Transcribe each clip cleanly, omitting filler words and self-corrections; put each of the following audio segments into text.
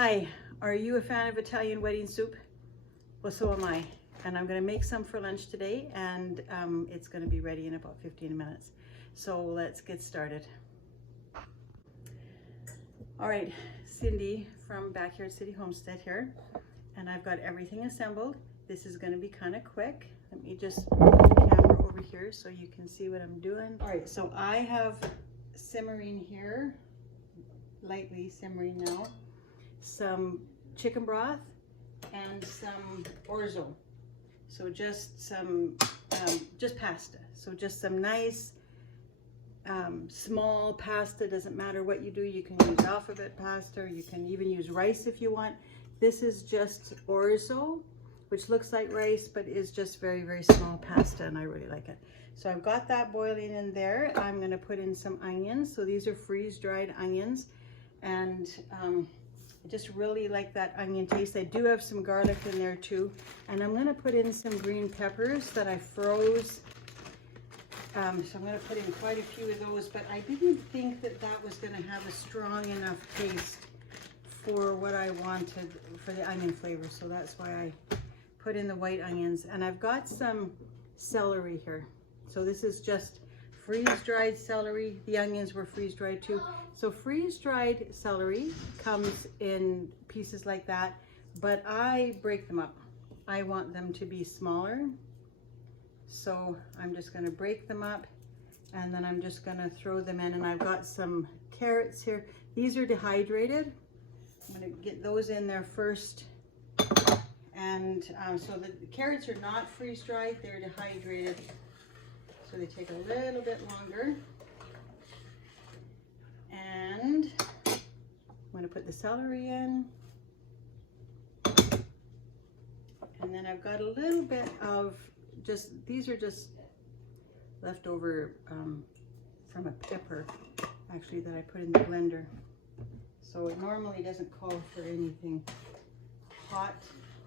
Hi, are you a fan of Italian wedding soup? Well, so am I. And I'm gonna make some for lunch today, and it's gonna be ready in about 15 minutes. So let's get started. All right, Cindy from Backyard City Homestead here, and I've got everything assembled. This is gonna be kind of quick. Let me just move the camera over here so you can see what I'm doing. All right, so I have simmering here, lightly simmering now, some chicken broth and some orzo. So just some, just pasta. So just some nice small pasta. Doesn't matter what you do. You can use alphabet pasta, or you can even use rice if you want. This is just orzo, which looks like rice, but is just very, very small pasta, and I really like it. So I've got that boiling in there. I'm gonna put in some onions. So these are freeze-dried onions, and I just really like that onion taste. I do have some garlic in there too. And I'm gonna put in some green peppers that I froze. So I'm gonna put in quite a few of those, but I didn't think that that was gonna have a strong enough taste for what I wanted for the onion flavor. So that's why I put in the white onions. And I've got some celery here. So this is just freeze-dried celery. The onions were freeze-dried too. So freeze-dried celery comes in pieces like that, but I break them up. I want them to be smaller. So I'm just gonna break them up, and then I'm just gonna throw them in. And I've got some carrots here. These are dehydrated. I'm gonna get those in there first. And so the carrots are not freeze-dried, they're dehydrated. So they take a little bit longer. And I'm gonna put the celery in. And then I've got a little bit of these are just leftover from a pepper, actually, that I put in the blender. So it normally doesn't call for anything hot,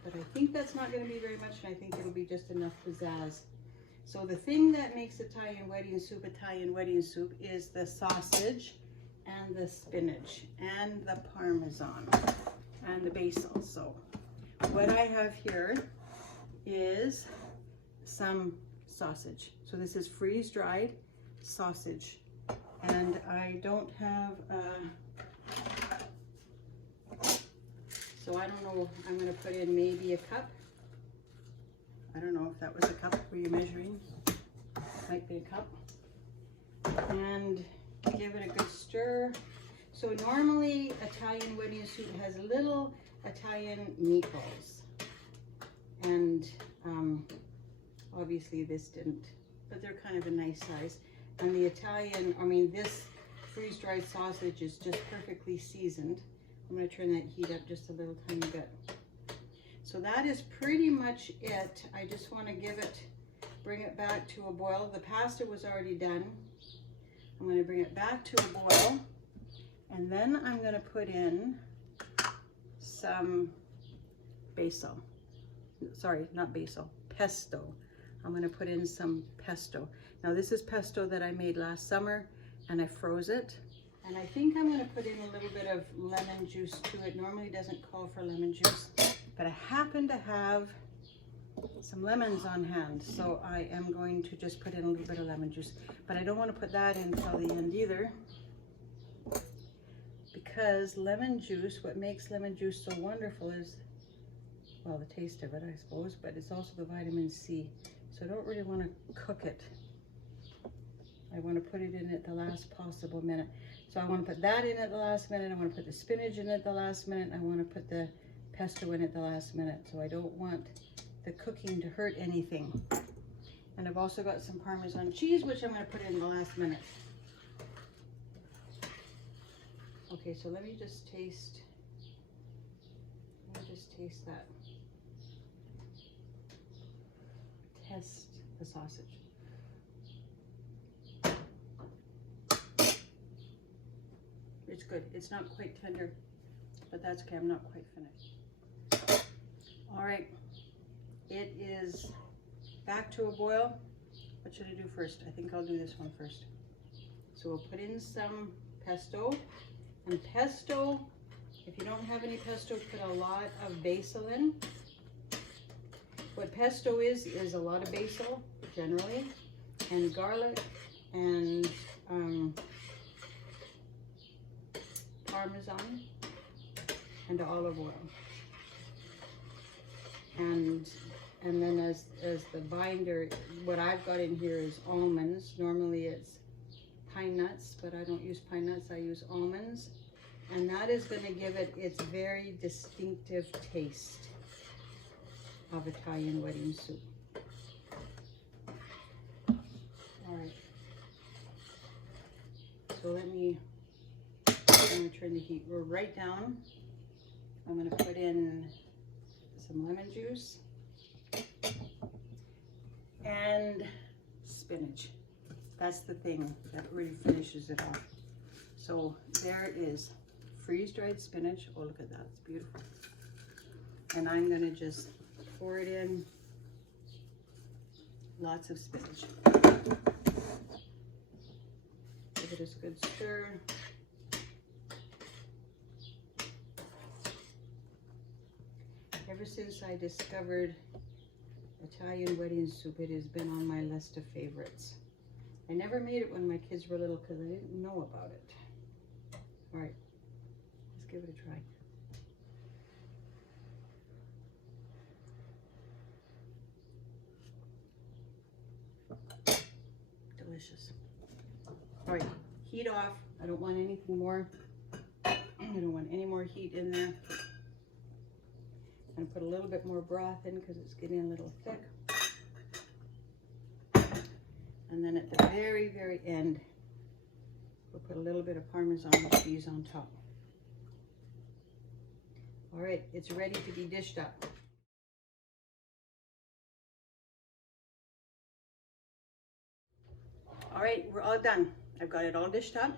but I think that's not gonna be very much, and I think it'll be just enough pizzazz. So the thing that makes Italian wedding soup is the sausage and the spinach and the parmesan and the basil. So what I have here is some sausage. So this is freeze-dried sausage, and I don't have so I don't know, I'm gonna put in maybe a cup. I don't know if that was a cup. Were you measuring? Might be a cup. And give it a good stir. So normally Italian wedding soup has little Italian meatballs. And obviously this didn't, but they're kind of a nice size. And the Italian, this freeze-dried sausage is just perfectly seasoned. I'm gonna turn that heat up just a little tiny bit. So that is pretty much it. I just want to bring it back to a boil. The pasta was already done. I'm going to bring it back to a boil, and then I'm going to put in some basil. Sorry, not basil, pesto. I'm going to put in some pesto. Now this is pesto that I made last summer, and I froze it. And I think I'm going to put in a little bit of lemon juice to it. Normally doesn't call for lemon juice, but I happen to have some lemons on hand, so I am going to just put in a little bit of lemon juice. But I don't want to put that in until the end either, because lemon juice, what makes lemon juice so wonderful is, well, the taste of it, I suppose, but it's also the vitamin C. So I don't really want to cook it. I want to put it in at the last possible minute. So I want to put that in at the last minute. I want to put the spinach in at the last minute. I want to put the pesto in at the last minute. So I don't want the cooking to hurt anything. And I've also got some Parmesan cheese, which I'm going to put in the last minute. Okay, so let me just taste that. Test the sausage. It's good. It's not quite tender, but that's okay. I'm not quite finished. All right. It is back to a boil. What should I do first? I think I'll do this one first. So we'll put in some pesto. And pesto If you don't have any pesto, put a lot of basil in. What pesto is a lot of basil, generally, and garlic, and Parmesan, and olive oil. And then as the binder, what I've got in here is almonds. Normally it's pine nuts, but I don't use pine nuts, I use almonds. And that is going to give it its very distinctive taste of Italian wedding soup. All right. So I'm going to turn the heat right down. I'm going to put in some lemon juice and spinach. That's the thing that really finishes it off. So there it is, freeze-dried spinach. Oh, look at that, it's beautiful. And I'm going to just pour it in. Lots of spinach. Give it a good stir. Ever since I discovered Italian wedding soup, it has been on my list of favorites. I never made it when my kids were little because I didn't know about it. All right, let's give it a try. Delicious. All right, heat off. I don't want anything more. I don't want any more heat in there. I'm going to put a little bit more broth in because it's getting a little thick. And then at the very, very end, we'll put a little bit of Parmesan cheese on top. All right, it's ready to be dished up. All right, we're all done. I've got it all dished up.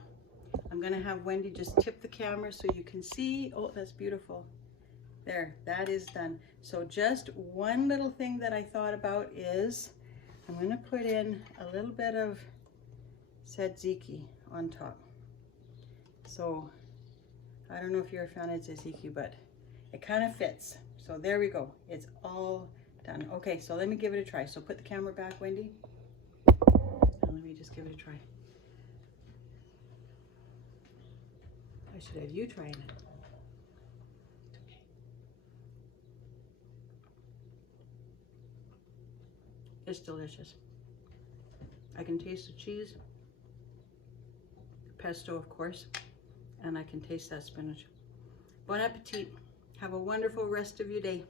I'm gonna have Wendy just tip the camera so you can see. Oh, that's beautiful. There, that is done. So just one little thing that I thought about is I'm gonna put in a little bit of tzatziki on top. So I don't know if you're a fan of tzatziki, but it kind of fits. So there we go. It's all done. Okay, so let me give it a try. So put the camera back, Wendy. And let me just give it a try. I should have you trying it. It's delicious. I can taste the cheese, the pesto, of course, and I can taste that spinach. Bon appetit. Have a wonderful rest of your day.